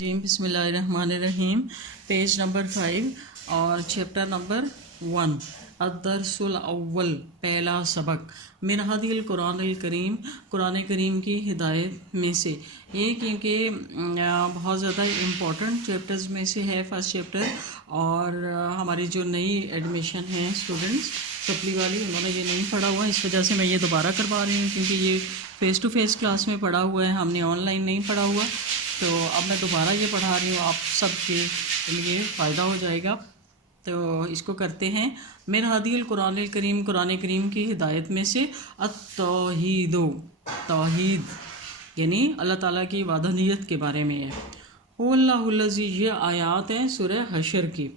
جی بسم اللہ الرحمن الرحیم، پیج نمبر 5 اور چیپٹر نمبر 1، الدرس الاول، پہلا سبق، من حدیث القرآن الکریم، قرآن کریم کی ہدایت میں سے یہ، کیونکہ بہت زیادہ امپورٹنٹ چیپٹرز میں سے ہے فرسٹ چیپٹر، اور ہماری جو نئی ایڈمیشن ہیں اسٹوڈنٹس سپلی والی، انہوں نے یہ نہیں پڑھا ہوا، اس وجہ سے میں یہ دوبارہ کروا رہی ہوں، کیونکہ یہ فیس ٹو فیس کلاس میں پڑھا ہوا ہے، ہم نے آن لائن نہیں پڑھا ہوا، تو اب میں دوبارہ یہ پڑھا رہی ہوں، آپ سب کے لیے فائدہ ہو جائے گا۔ تو اس کو کرتے ہیں، من حدیث القرآن الکریم، قرآن کریم کی ہدایت میں سے، التوحید، توحید یعنی اللہ تعالیٰ کی وحدانیت کے بارے میں ہے۔ هو اللہ الذی، یہ آیات ہیں سورہ حشر کی۔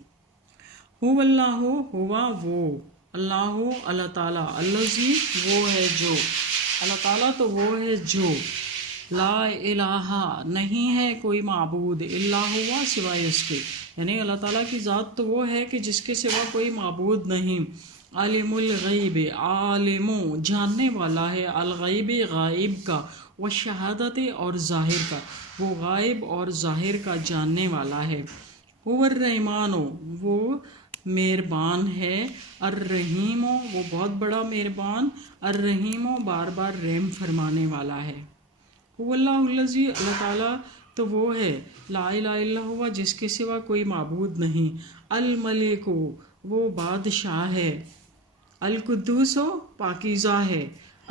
هو اللہ، ہوا وہ، اللہ اللہ تعالیٰ، الذی وہ ہے جو، اللہ تعالیٰ تو وہ ہے جو، لا الہ نہیں ہے کوئی معبود، الا ہوا سوائے اس کے، یعنی اللہ تعالیٰ کی ذات تو وہ ہے کہ جس کے سوا کوئی معبود نہیں۔ عالم الغیب، عالم جاننے والا ہے، الغیب غائب کا، والشہادت اور ظاہر کا، وہ غائب اور ظاہر کا جاننے والا ہے۔ هو الرحمن، وہ مہربان ہے، الرحیم وہ بہت بڑا مہربان، الرحیم بار بار رحم فرمانے والا ہے۔ هو اللہ الذی، اللہ تعالیٰ تو وہ ہے، لا الہ الا ہوا جس کے سوا کوئی معبود نہیں، الملک وہ بادشاہ ہے، القدوس پاکیزہ ہے،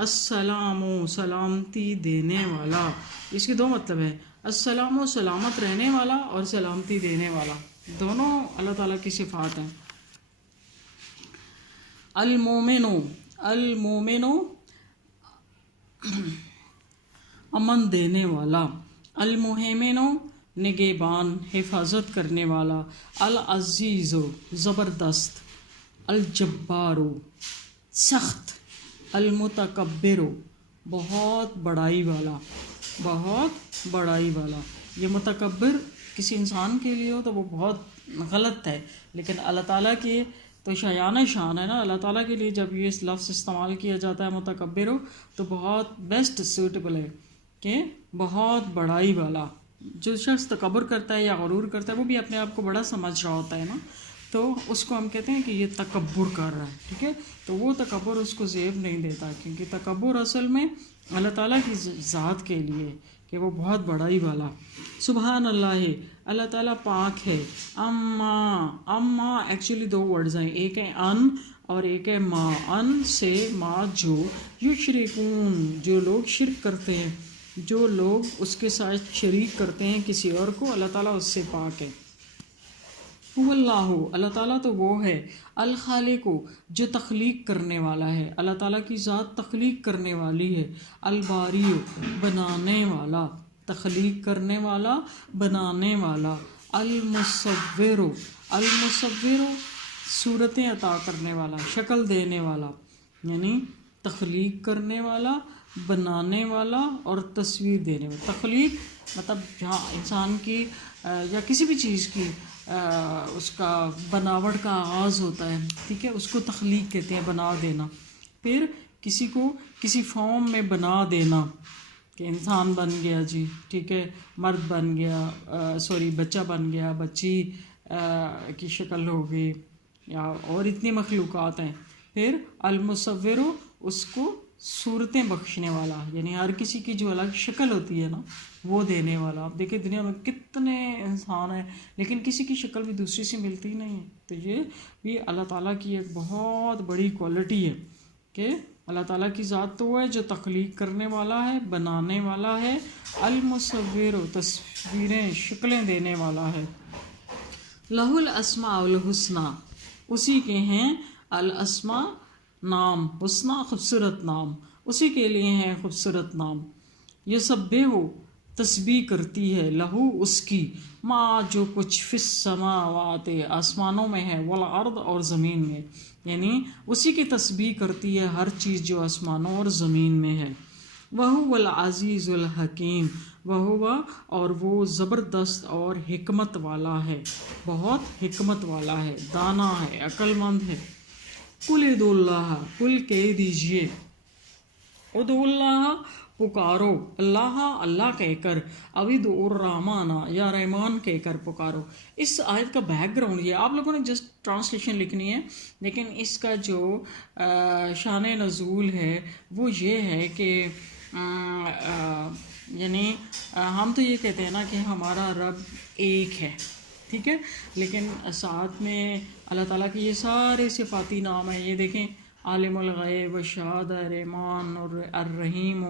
السلام سلامتی دینے والا، اس کے دو مطلب ہیں، السلام سلامت رہنے والا اور سلامتی دینے والا، دونوں اللہ تعالیٰ کی صفات ہیں۔ المومن، المومن امن دینے والا، المہیمن نگہبان حفاظت کرنے والا، العزیز زبردست، الجبار سخت، المتکبر بہت بڑائی والا، بہت بڑائی والا۔ یہ متکبر کسی انسان کے لیے ہو تو وہ بہت غلط ہے، لیکن اللہ تعالیٰ کی تو شایان شان ہے نا، اللہ تعالیٰ کے لیے جب یہ لفظ استعمال کیا جاتا ہے متکبر ہو تو بہت بیسٹ سوٹیبل ہے کہ بہت بڑائی والا۔ جو شخص تکبر کرتا ہے یا غرور کرتا ہے وہ بھی اپنے آپ کو بڑا سمجھ رہا ہوتا ہے نا، تو اس کو ہم کہتے ہیں کہ یہ تکبر کر رہا ہے، ٹھیک ہے، تو وہ تکبر اس کو زیب نہیں دیتا، کیونکہ تکبر اصل میں اللہ تعالیٰ کی ذات کے لیے کہ وہ بہت بڑائی والا۔ سبحان اللہ، اللہ تعالیٰ پاک ہے، اما ایکچولی دو ورڈز ہیں، ایک ہے ان اور ایک ہے ما، ان سے ما جو، یشرکون جو لوگ شرک کرتے ہیں، جو لوگ اس کے ساتھ شریک کرتے ہیں کسی اور کو، اللہ تعالیٰ اس سے پاک ہے۔ هو اللہ، اللہ تعالیٰ تو وہ ہے، الخالق جو تخلیق کرنے والا ہے، اللہ تعالیٰ کی ذات تخلیق کرنے والی ہے، الباری بنانے والا، تخلیق کرنے والا بنانے والا، المصور، المصور صورتیں عطا کرنے والا، شکل دینے والا، یعنی تخلیق کرنے والا، بنانے والا اور تصویر دینے والا۔ تخلیق مطلب جہاں انسان کی یا کسی بھی چیز کی اس کا بناوٹ کا آغاز ہوتا ہے، ٹھیک ہے، اس کو تخلیق کہتے ہیں، بنا دینا۔ پھر کسی کو کسی فارم میں بنا دینا کہ انسان بن گیا، جی ٹھیک ہے، مرد بن گیا، بچہ بن گیا، بچی کی شکل ہو گئی، یا اور اتنی مخلوقات ہیں۔ پھر المصور اس کو صورتیں بخشنے والا، یعنی ہر کسی کی جو الگ شکل ہوتی ہے نا وہ دینے والا۔ آپ دیکھیں دنیا میں کتنے انسان ہیں لیکن کسی کی شکل بھی دوسری سے ملتی ہی نہیں ہے، تو یہ بھی اللہ تعالیٰ کی ایک بہت بڑی کوالٹی ہے کہ اللہ تعالیٰ کی ذات تو وہ ہے جو تخلیق کرنے والا ہے، بنانے والا ہے، المصور تصویریں شکلیں دینے والا ہے۔ لہ الاسماء الحسنی، اسی کے ہیں الاسماء نام، حسنی خوبصورت نام، اسی کے لیے ہیں خوبصورت نام۔ یہ سب ہو تسبیح کرتی ہے، لہو اس کی، ما جو کچھ فی السماوات آسمانوں میں ہے، والارض اور زمین میں، یعنی اسی کی تسبیح کرتی ہے ہر چیز جو آسمانوں اور زمین میں ہے۔ وہو العزیز الحکیم، وہو اور وہ زبردست اور حکمت والا ہے، بہت حکمت والا ہے، دانا ہے، عقل مند ہے۔ قل ادعوا اللہ، قل کہہ دیجئے، ادعوا اللہ پکارو اللہ اللہ کہہ کر، اوید الرحمٰن یا رحمان کہہ کر پکارو. اس آیت کا بیک گراؤنڈ یہ، آپ لوگوں نے جسٹ ٹرانسلیشن لکھنی ہے، لیکن اس کا جو شان نزول ہے وہ یہ ہے کہ یعنی ہم تو یہ کہتے ہیں نا کہ ہمارا رب ایک ہے، ٹھیک ہے، لیکن ساتھ میں اللہ تعالیٰ کے یہ سارے صفاتی نام ہیں. یہ دیکھیں، عالم الغیب والشہادہ، رحمان اور الرحیم،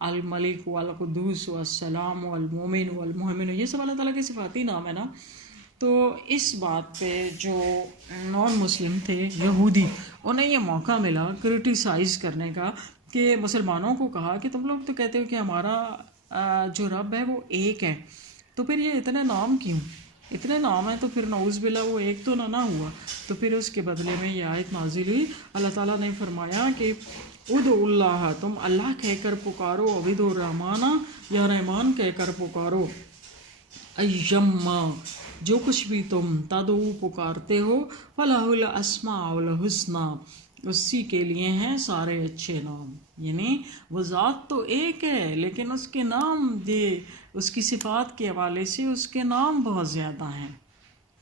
الملک والقدوس والسلام والمومن والمہمن، یہ سب اللہ تعالیٰ کے صفاتی نام ہیں نا. تو اس بات پہ جو نان مسلم تھے، یہودی، انہیں یہ موقع ملا کرٹیسائز کرنے کا، کہ مسلمانوں کو کہا کہ تم لوگ تو کہتے ہو کہ ہمارا جو رب ہے وہ ایک ہے، تو پھر یہ اتنے نام کیوں؟ اتنے نام ہیں تو پھر نعوذ باللہ وہ ایک تو نہ ہوا. تو پھر اس کے بدلے میں یہ آیت نازل ہوئی. اللہ تعالیٰ نے فرمایا کہ ادعوا اللہ، تم اللہ کہہ کر پکارو، عبید الرحمٰن یا رحمان کہہ کر پکارو، ایما جو کچھ بھی تم تدعو پکارتے ہو، فلہ الاسماء الحسنی، اسی کے لیے ہیں سارے اچھے نام. یعنی وہ ذات تو ایک ہے لیکن اس کے نام دے، اس کی صفات کے حوالے سے اس کے نام بہت زیادہ ہیں،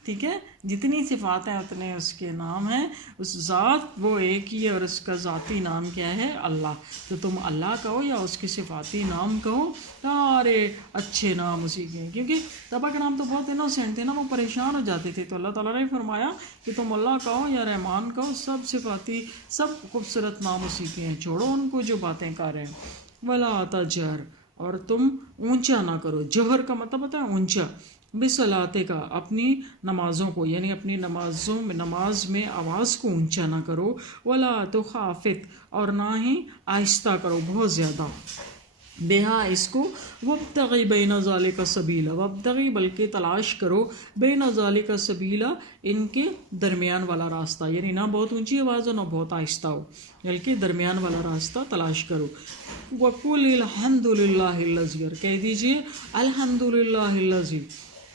ٹھیک ہے، جتنی صفات ہیں اتنے اس کے نام ہیں. اس ذات وہ ایک ہی ہے اور اس کا ذاتی نام کیا ہے؟ اللہ. تو تم اللہ کہو یا اس کے صفاتی نام کہو، سارے اچھے نام اسی کے ہیں. کیونکہ تبا کے نام تو بہت انوسینٹ تھے نا، وہ پریشان ہو جاتے تھے. تو اللہ تعالیٰ نے فرمایا کہ تم اللہ کہو یا رحمان کہو، سب صفاتی سب خوبصورت نام اسی کے ہیں، چھوڑو ان کو جو باتیں کر رہے ہیں. ولا تجہر، اور تم اونچا نہ کرو. جوہر کا مطلب ہوتا ہے اونچا. بصلاتے کا، اپنی نمازوں کو، یعنی اپنی نماز میں آواز کو اونچا نہ کرو. ولا تخافت، اور نہ ہی آہستہ کرو بہت زیادہ. بہا، اس کو، وابتغی بین ذالک سبیلا، وابتغی بلکہ تلاش کرو، بین ذالک سبیلا ان کے درمیان والا راستہ، یعنی نہ بہت اونچی آواز ہو نہ بہت آہستہ ہو، بلکہ درمیان والا راستہ تلاش کرو. وقل الحمد للہ الذی، اور کہہ دیجئے الحمد للہ الذی،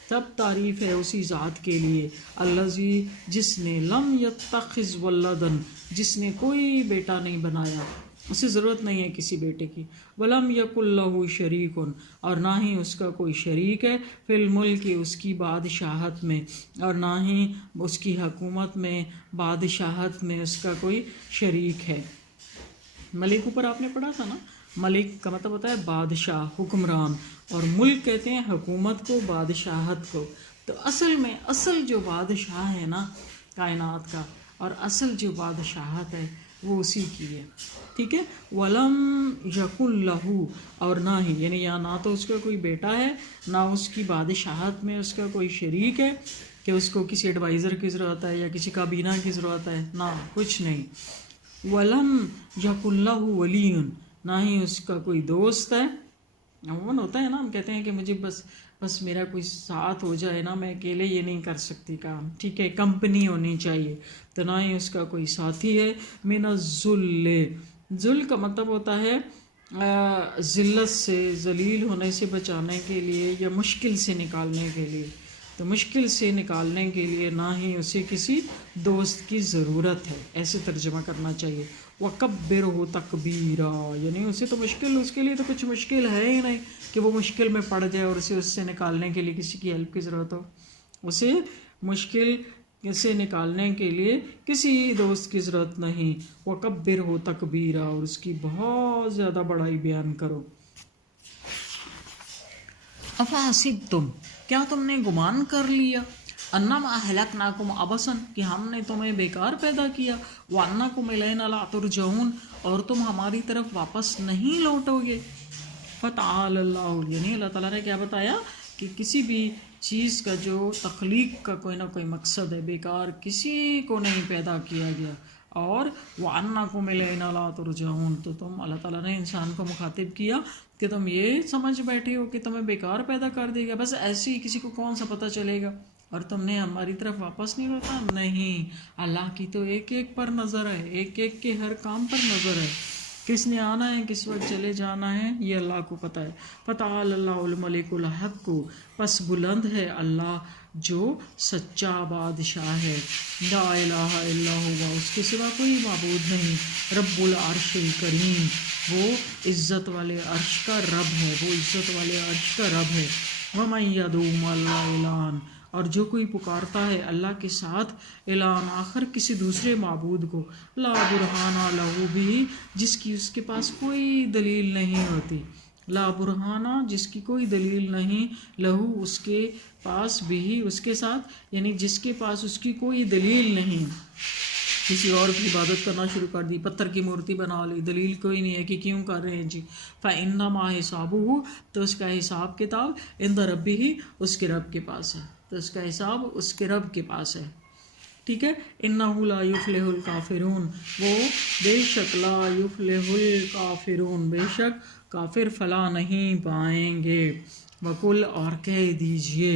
تب تعریف ہے اسی ذات کے لیے، الذی جس نے، لم یتخذ ولدن جس نے کوئی بیٹا نہیں بنایا، اسے ضرورت نہیں ہے کسی بیٹے کی. ولم یکن لہ شریک، اور نہ ہی اس کا کوئی شریک ہے، فی الملک اس کی بادشاہت میں، اور نہ ہی اس کی حکومت میں، بادشاہت میں اس کا کوئی شریک ہے. ملک اوپر آپ نے پڑھا تھا نا، ملک کا مطلب ہوتا ہے بادشاہ، حکمران، اور ملک کہتے ہیں حکومت کو، بادشاہت کو. تو اصل میں اصل جو بادشاہ ہے نا کائنات کا، اور اصل جو بادشاہت ہے وہ اسی کی ہے، ٹھیک ہے. ولم یکن لہ، اور نہ ہی، یعنی یہاں نہ تو اس کا کوئی بیٹا ہے، نہ اس کی بادشاہت میں اس کا کوئی شریک ہے کہ اس کو کسی ایڈوائزر کی ضرورت ہے یا کسی کابینہ کی ضرورت ہے، نہ کچھ نہیں. ولم یکن لہ ولی، نہ ہی اس کا کوئی دوست ہے. عموماً ہوتا ہے نا، ہم کہتے ہیں کہ مجھے بس میرا کوئی ساتھ ہو جائے نا، میں اکیلے یہ نہیں کر سکتی کام، ٹھیک ہے، کمپنی ہونی چاہیے. تو نہ ہی اس کا کوئی ساتھی ہے. من الذل، ذل کا مطلب ہوتا ہے ذلت سے، ذلیل ہونے سے بچانے کے لیے، یا مشکل سے نکالنے کے لیے. تو مشکل سے نکالنے کے لیے نہ ہی اسے کسی دوست کی ضرورت ہے، ایسے ترجمہ کرنا چاہیے. وَكَبِّرْهُ تَكْبِيرًا، یعنی اسے تو مشکل، اس کے لیے تو کچھ مشکل ہے ہی نہیں کہ وہ مشکل میں پڑ جائے اور اسے اس سے نکالنے کے لیے کسی کی ہیلپ کی ضرورت ہو. اسے مشکل سے نکالنے کے لیے کسی دوست کی ضرورت نہیں. وَكَبِّرْهُ تَكْبِيرًا، اور اس کی بہت زیادہ بڑائی بیان کرو. افحسبتم، کیا تم نے گمان کر لیا، انما اہلکناکم عبثا، کہ ہم نے تمہیں بیکار پیدا کیا، وانکم الینا لا ترجعون، اور تم ہماری طرف واپس نہیں لوٹو گے. فتعالی اللہ، یعنی اللہ تعالیٰ نے کیا بتایا کہ کسی بھی چیز کا جو تخلیق کا کوئی نہ کوئی مقصد ہے، بیکار کسی کو نہیں پیدا کیا گیا. اور وَأَنَّكُمْ إِلَيْنَا لَا تُرْجَعُونَ، تو تم، اللہ تعالیٰ نے انسان کو مخاطب کیا کہ تم یہ سمجھ بیٹھے ہو کہ تمہیں بیکار پیدا کر دے گا، بس ایسے ہی کسی کو کون سا پتہ چلے گا اور تم نے ہماری طرف واپس نہیں لوٹا. نہیں، اللہ کی تو ایک ایک پر نظر ہے، ایک ایک کے ہر کام پر نظر ہے. کس نے آنا ہے کس وقت چلے جانا ہے یہ اللہ کو پتہ ہے. فتعال اللہ الملک الحق، پس بلند ہے اللہ جو سچا بادشاہ ہے. لا الہ الا ہوا، اس کے سوا کوئی معبود نہیں. رب العرش الکریم، وہ عزت والے عرش کا رب ہے، وہ عزت والے عرش کا رب ہے. ومن یدعو مع اللہ الہا، اور جو کوئی پکارتا ہے اللہ کے ساتھ الہن آخر کسی دوسرے معبود کو، لا برہانہ لہو بھی، جس کی اس کے پاس کوئی دلیل نہیں ہوتی. لا برہانہ، جس کی کوئی دلیل نہیں، لہو اس کے پاس بھی، اس کے ساتھ یعنی جس کے پاس اس کی کوئی دلیل نہیں. کسی اور کی عبادت کرنا شروع کر دی، پتھر کی مورتی بنا لی، دلیل کوئی نہیں ہے کہ کیوں کر رہے ہیں جی. فَإِنَّمَا حِسَابُهُ، تو اس کا حساب کتاب عند ربہ، اس کے رب کے پاس ہے. تو اس کا حساب اس کے رب کے پاس ہے. ٹھیک ہے. اِنَّهُ لَا يُفْلِحُ الْكَافِرُونَ، وہ بے شک لا یفلح الکافرون، بے شک کافر فلاح نہیں پائیں گے. وَقُلْ، اور کہہ دیجئے،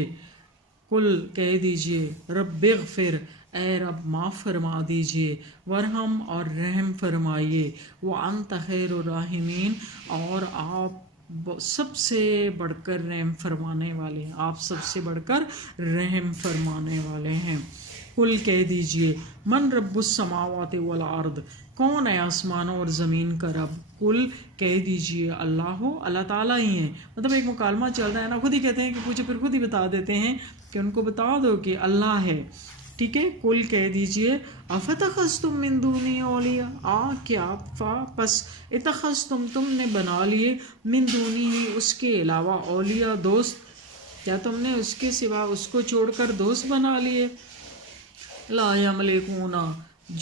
کل کہہ دیجئے، رب اغفر، اے رب معاف فرما دیجئے، ورحم، اور رحم فرمائیے، وَأَنْتَ خَيْرُ الرَّاحِمِينَ، اور آپ سب سے بڑھ کر رحم فرمانے والے ہیں، آپ سب سے بڑھ کر رحم فرمانے والے ہیں. کل کہہ دیجئے، من رب السماوات والارض، کون ہے آسمانوں اور زمین کا رب. کل کہہ دیجئے، اللہ تعالیٰ ہی ہیں. مطلب ایک مکالمہ چل رہا ہے نا، خود ہی کہتے ہیں کہ پوچھے، پھر خود ہی بتا دیتے ہیں کہ ان کو بتا دو کہ اللہ ہے. ٹھیک ہے. کل کہہ دیجئے، افتخذتم من دونی اولیاء، کیا پس اتخذتم، تم نے بنا لیے، من دونی، اس کے علاوہ، اولیاء، دوست، کیا تم نے اس کے سوا اس کو چھوڑ کر دوست بنا لیے. لا یملکون،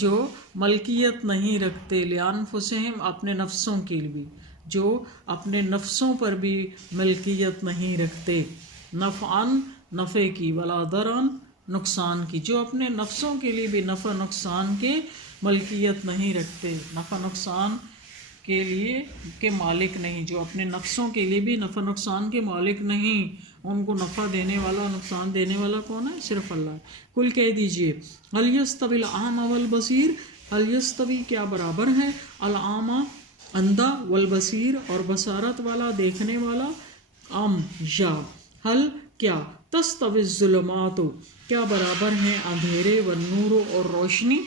جو ملکیت نہیں رکھتے، لانفسہم، اپنے نفسوں کے لیے، جو اپنے نفسوں پر بھی ملکیت نہیں رکھتے، نفعن، نفع کی، ولا ضرن، نقصان کی، جو اپنے نفسوں کے لیے بھی نفع نقصان کے ملکیت نہیں رکھتے، نفع نقصان کے لیے کے مالک نہیں، جو اپنے نفسوں کے لیے بھی نفع نقصان کے مالک نہیں. ان کو نفع دینے والا نقصان دینے والا کون ہے؟ صرف اللہ. کل کہہ دیجئے، هل يستوي الاعمى والبصير، هل يستوي، کیا برابر ہے، الاعمى، اندھا، والبصیر، اور بصارت والا، دیکھنے والا، یا، هل، کیا، تستوی الظلمات، کیا برابر ہیں اندھیرے، والنور، اور روشنی،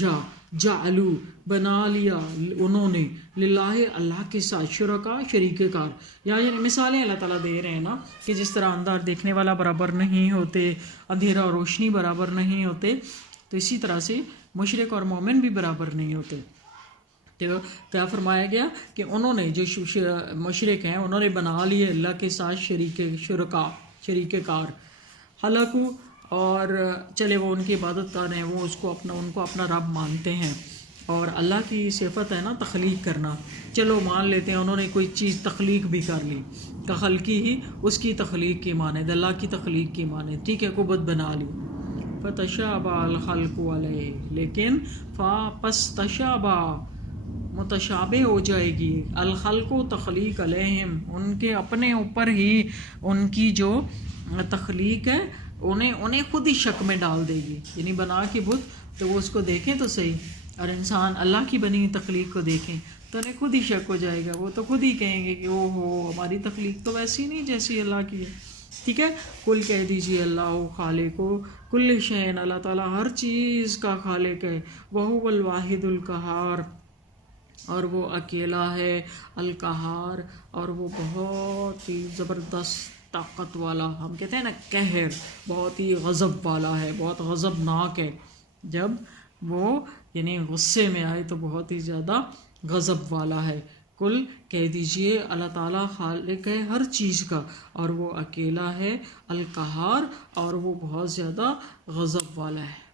یا، جعلوا، بنا لیا انہوں نے، للہ، اللہ کے ساتھ، شرکا، شریک کار. یعنی مثالیں اللہ تعالیٰ دے رہے ہیں نا کہ جس طرح اندھا اور دیکھنے والا برابر نہیں ہوتے، اندھیرا اور روشنی برابر نہیں ہوتے، تو اسی طرح سے مشرک اور مومن بھی برابر نہیں ہوتے. تو کیا فرمایا گیا کہ انہوں نے، جو مشرک ہیں، انہوں نے بنا لیے اللہ کے ساتھ شریک کار. حالانکہ، اور چلے وہ ان کی عبادت کر رہے ہیں، وہ ان کو اپنا رب مانتے ہیں. اور اللہ کی صفت ہے نا تخلیق کرنا، چلو مان لیتے ہیں انہوں نے کوئی چیز تخلیق بھی کر لی، تخلیقی ہی اس کی تخلیق کی مانند، اللہ کی تخلیق کی مانند. ٹھیک ہے، قوت بنا لی. فتشابہ الخلق علیہ، لیکن پس تشابہ، متشابہ ہو جائے گی، الخلق، تخلیق، علیہم، ان کے اپنے اوپر ہی ان کی جو تخلیق ہے انہیں خود ہی شک میں ڈال دے گی. یعنی بنا کے بت تو وہ اس کو دیکھیں تو صحیح، اور انسان اللہ کی بنی ہوئی تخلیق کو دیکھیں تو انہیں خود ہی شک ہو جائے گا. وہ تو خود ہی کہیں گے کہ او ہو، ہماری تخلیق تو ویسی نہیں جیسی اللہ کی ہے. ٹھیک ہے. کل کہہ دیجیے، اللہ خالق کل شین، اللہ تعالیٰ ہر چیز کا خالق ہے. وہو الواحد القہار، اور وہ اکیلا ہے، القہار، اور وہ بہت ہی زبردست طاقت والا، ہم کہتے ہیں نا قہر، بہت ہی غضب والا ہے، بہت غضبناک ہے. جب وہ یعنی غصے میں آئے تو بہت ہی زیادہ غضب والا ہے. کل کہہ دیجئے، اللہ تعالیٰ خالق ہے ہر چیز کا، اور وہ اکیلا ہے، القہار، اور وہ بہت زیادہ غضب والا ہے.